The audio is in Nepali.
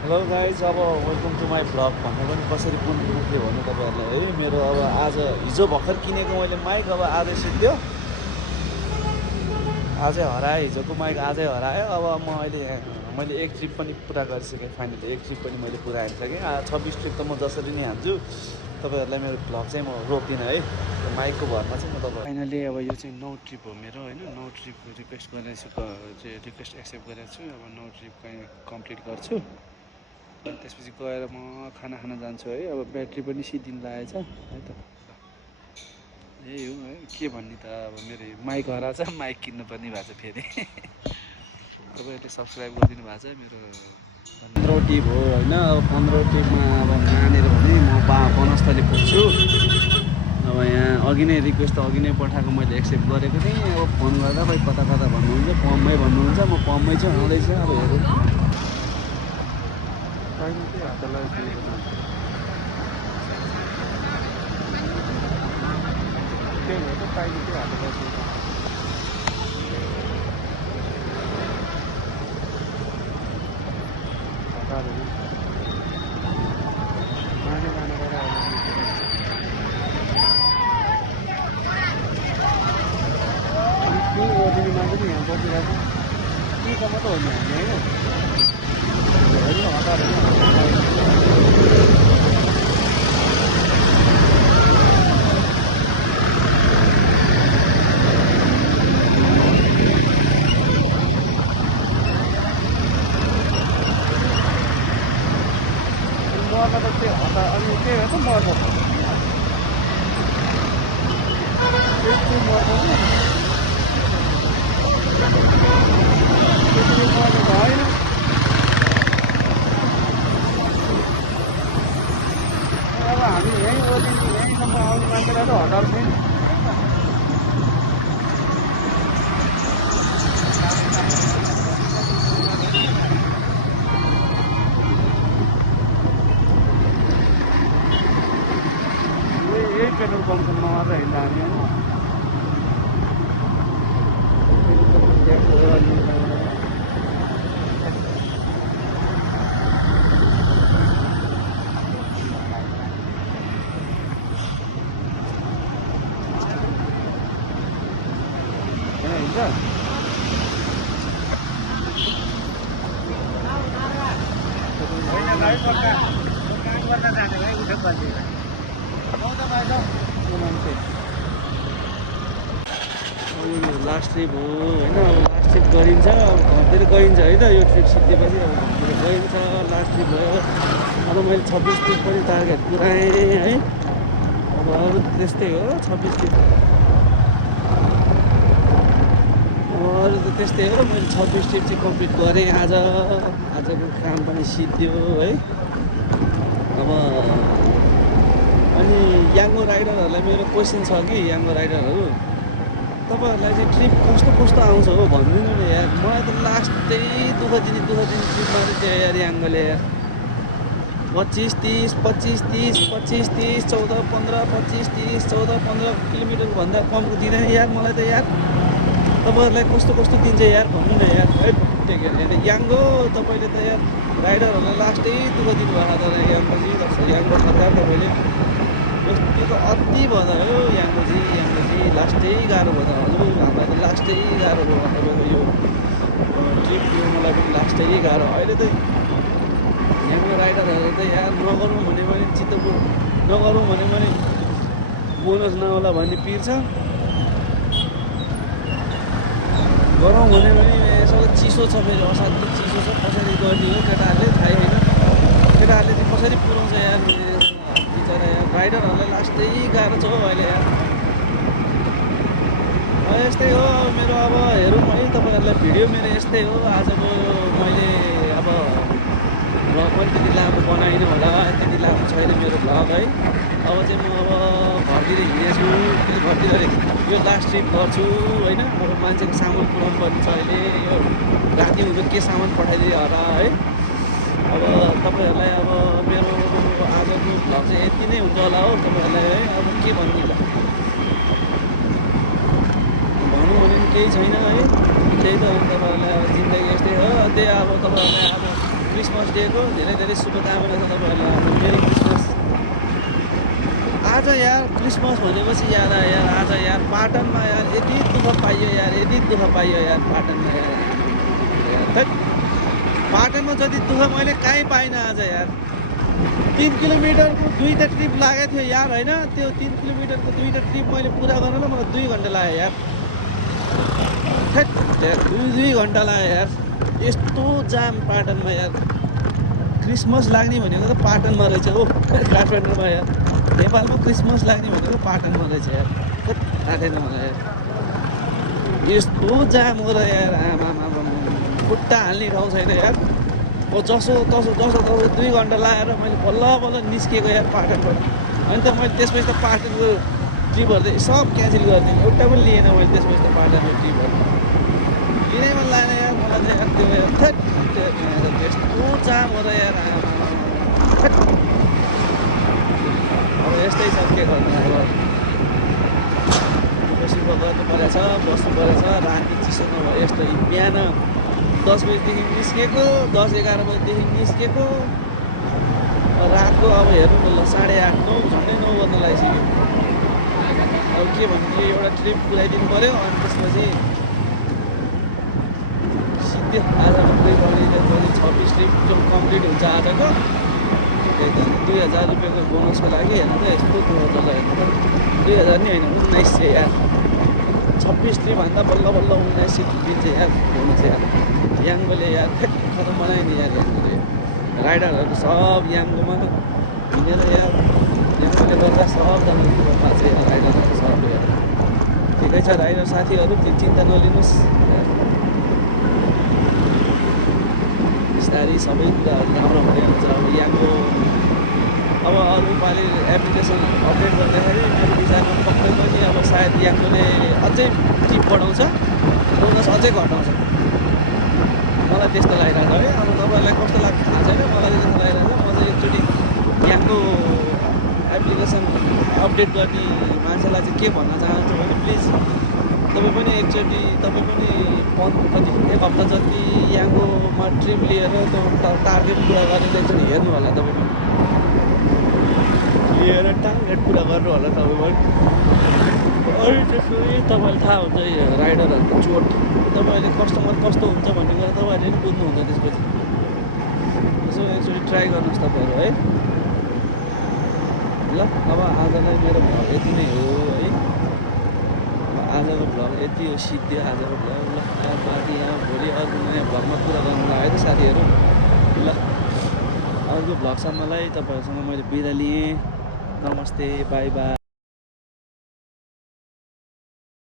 हेलो गाइज, अब वेलकम टु माई ब्लग भन्ने पनि कसरी कुन मुखले भन्नु तपाईँहरूलाई है। मेरो अब आज हिजो भर्खर किनेको मैले माइक अब आजै सिद्धियो, आजै हराएँ। हिजोको माइक आजै हरायो। अब मैले एक ट्रिप पनि पुरा गरिसकेँ। फाइनली एक ट्रिप पनि मैले पुरा हानिसकेँ। 26 ट्रिप त म जसरी नै हान्छु। तपाईँहरूलाई मेरो ब्लग चाहिँ म रोक्दिनँ है, माइकको भरमा चाहिँ म तपाईँ फाइनली अब यो चाहिँ 9 ट्रिप हो मेरो होइन। 9 ट्रिप रिक्वेस्ट गरेको छु, रिक्वेस्ट एक्सेप्ट गरेको छु। अब 9 ट्रिप कम्प्लिट गर्छु। त्यसपछि गएर म खाना खान जान्छु है। अब ब्याट्री पनि सिद्धिन लागेछ है त। यही हो है, के भन्ने त। अब मेरो माइक हराएछ, माइक किन्नुपर्ने भएको छ फेरि। तपाईँहरूले सब्सक्राइब गरिदिनु भएको छ मेरो 15 टिप हो होइन। अब 15 टिपमा अब मानेर भने म बनस्थली पुग्छु। अब यहाँ अघि नै रिक्वेस्ट त अघि नै पठाएको, मैले एक्सेप्ट गरेको थिएँ। अब फोन गर्दा खै कता कता भन्नुहुन्छ, पम्पमै भन्नुहुन्छ। म पम्पमै चाहिँ आउँदैछ। अब हेरौँ पाइनु चाहिँ हातलाई त्यही हो त, पाइनु चाहिँ हातलाई हतारहरू माने माने गरेर ओर्दिनीमा पनि यहाँ बसिरहेको टिका मात्रै हो नि हामी होइन। हतारहरू मर्न त त्यो हतार अनि त्यही हो त मर्न त्यति मर्न त्यसरी मर्न त होइन। अब हामी यहीँ ओर्दिनी यहीँसम्म आउने मान्छेलाई त हतार छैन। यही पेट्रोल पम्पसम्म मात्र हिँड्दा हामी होइन। हिँड्छ लास्ट ट्रिप हो होइन। अब लास्ट ट्रिप गरिन्छ, अब घरतिर गइन्छ है त। यो ट्रिप सिद्धिएपछि अब घरतिर गइन्छ। लास्ट ट्रिप भयो। अब मैले 26 ट्रिप पनि टार्गेट पुऱ्याएँ है। अब अरू त्यस्तै हो 26 ट्रिप, अरू त त्यस्तै हो। मैले 26 ट्रिप चाहिँ कम्प्लिट गरेँ आजको काम पनि सिद्धियो है। अब अनि याङ्गो राइडरहरूलाई मेरो क्वेसन छ कि, याङ्गो राइडरहरू तपाईँहरूलाई चाहिँ ट्रिप कस्तो कस्तो आउँछ हो भनिदिनु न यार। मलाई त लास्टै दुःख दिने ट्रिपमा चाहिँ त्यो यार याङ्गोले यार 25, 30, 25, 30, 25, 30, 14, 15, 25, 30, 14, 15 किलोमिटरभन्दा कमको दिँदैन यार मलाई त यार। तपाईँहरूलाई कस्तो कस्तो दिन्छ यार भन्नु न यार है। याङ्गो तपाईँले त यार राइडरहरूलाई लास्टै दुःख दिनुभएको त याङ्गोजी। याङ्गो सरकार तपाईँले यस्तो त अति भयो हो याङ्गोजी। लास्टै गाह्रो भयो त हजुर, हामीलाई त लास्टै गाह्रो भयो तपाईँको यो ट्रिप। यो मलाई पनि लास्टै गाह्रो। अहिले त याङ्गो राइडरहरू त यार नगरौँ भने पनि चित्त नगरौँ भने पनि बोनस नहोला भन्ने पिर छ। गरौँ भने पनि यसो चिसो छ, फेरि असाध्यै चिसो छ। कसरी गर्ने हो केटाहरूले थाहै होइन। केटाहरूले चाहिँ कसरी पुऱ्याउँछ यार बिचरा यार। राइडरहरूलाई लास्टै गाह्रो छ हौ अहिले यार। यस्तै हो मेरो। अब हेरौँ है तपाईँहरूलाई भिडियो मेरो यस्तै हो आजको। मैले अब पनि त्यति लामो बनाइनँ होला, त्यति लामो छैन मेरो भ्लग है। अब चाहिँ म घरतिर हिँडेछु, घरतिर यो लास्ट ट्रिप गर्छु होइन। अब मान्छेको सामान पुऱ्याउनु पर्ने छ अहिले। यो राति हुँदो के सामान पठाइदियो होला है। अब तपाईँहरूलाई अब मेरो आजको भ्लग चाहिँ यति नै हुन्छ होला हो तपाईँहरूलाई है। अब के भन्नु त, भनौँ भने पनि केही छैन है। त्यही त अब तपाईँहरूलाई अब जिन्दगी यस्तै हो। त्यही अब तपाईँहरूलाई अब क्रिसमस डेको धेरै धेरै शुभकामना छ तपाईँहरूलाई। मेरी क्रिसमस आज यार क्रिसमस भनेपछि याद आयो यार। आज यार पाटनमा यार यति दुःख पाइयो यार, यति दुःख पाइयो यार पाटनमा यार। थैट, पाटनमा जति दुःख मैले कहीँ पाइनँ आज यार। 3 किलोमिटरको 2टा ट्रिप लागेको थियो यार होइन। त्यो 3 किलोमिटरको 2टा ट्रिप मैले पुरा गर्नलाई मलाई 2 घन्टा लाग्यो यार। थैट यार 2 घन्टा लाग्यो यार। यस्तो जाम पाटनमा यार। क्रिसमस लाग्ने भनेको त पाटनमा रहेछ हो काठमाडौँमा यार। नेपालमा क्रिसमस लाग्ने भनेको पाटनमा रहेछ यार। थाहा थिएन मलाई यार। यस्तो जाम हो र यार। आमा खुट्टा हाल्ने ठाउँ छैन यार। जसो तसो 2 घन्टा लगाएर मैले बल्ल बल्ल निस्किएको यार पाटनबाट। अनि त मैले त्यसपछि त पाटनको ट्रिपहरू चाहिँ सब क्यान्सल गरिदिएँ। एउटा पनि लिएन मैले त्यसपछि त पाटनको ट्रिपहरू लिनै मन लागेन यार मलाई चाहिँ यार। त्यो यार थेट यस्तो जाम हो र यार। अब यस्तै छ के गर्नु। अब सुख गर्नु परेछ, बस्नु परेछ। राति चिसो नभए यस्तो बिहान 10 बजीदेखि निस्केको, 10-11 बजीदेखि निस्केको, रातको अब हेर्नु न ल 8:30 9 झन्डै 9 बज्न लागिसक्यो। अब के भन्नु, एउटा ट्रिप पुऱ्याइदिनु पऱ्यो। अनि त्यसपछि सिधै आजको ट्रिप अलिकति 26 ट्रिप कम्प्लिट हुन्छ आजको। 2000 रुपियाँको बोनसको लागि हेर्नु त यस्तो दुःख चल्छ हेर्नु त। 2000 नि होइन 1900 यार। 26 ट्रिपभन्दा बल्ल बल्ल 1900 दिन्छ यार बोनस यार। याङ्गोले यार खतम बनायो नि यार। याङ्गोले राइडरहरू सब याङ्गोमा हिँडेर यार। याङ्गोले गर्दा सबजना भएको छ यार राइडरहरू सब यार। ठिकै छ राइडर साथीहरू, चिन्ता नलिनुहोस्। बिस्तारै सबै कुराहरू राम्रो हुँदै हुन्छ। अब याङ्गो अब अरू पालि एप्लिकेसन अपडेट गर्दाखेरि मेरो विचारमा पक्कै पनि अब सायद याङ्गोले अझै ट्रिप बढाउँछ, बोनस अझै घटाउँछ। मलाई त्यस्तो लागिरहेको है। अब तपाईँहरूलाई कस्तो लाग्छ थाहा छैन, मलाई चाहिँ त्यस्तो लागिरहेको छ। म चाहिँ एकचोटि याङ्गो एप्लिकेसन अपडेट गर्ने मान्छेलाई चाहिँ के भन्न चाहन्छु भने प्लिज तपाईँ पनि एकचोटि तपाईँ पनि कति 1 हप्ता जति याङ्गोमा ट्रिप लिएर त्यो टार्गेट पुरा गरेर एकचोटि हेर्नु होला। तपाईँ पनि लिएर टार्गेट पुरा गर्नु होला तपाईँ पनि। अनि त्यसपछि तपाईँलाई थाहा हुन्छ राइडरहरूको चोट, तपाईँहरूले कस्टमर कस्तो हुन्छ भन्ने कुरा तपाईँहरूले पनि बुझ्नुहुन्छ त्यसपछि। यसो एकचोटि ट्राई गर्नुहोस् तपाईँहरू है। ल अब आजलाई मेरो भ्लग यति नै हो है। आजको भ्लग यति हो, सिद्धि आजको भ्लग। ल बाँकी यहाँ भोलि अर्को नयाँ भ्लगमा कुरा गर्नु लाग्यो त साथीहरू। ल अर्को भ्लगसम्मलाई तपाईँहरूसँग मैले बिदा लिएँ। नमस्ते, बाई बाई।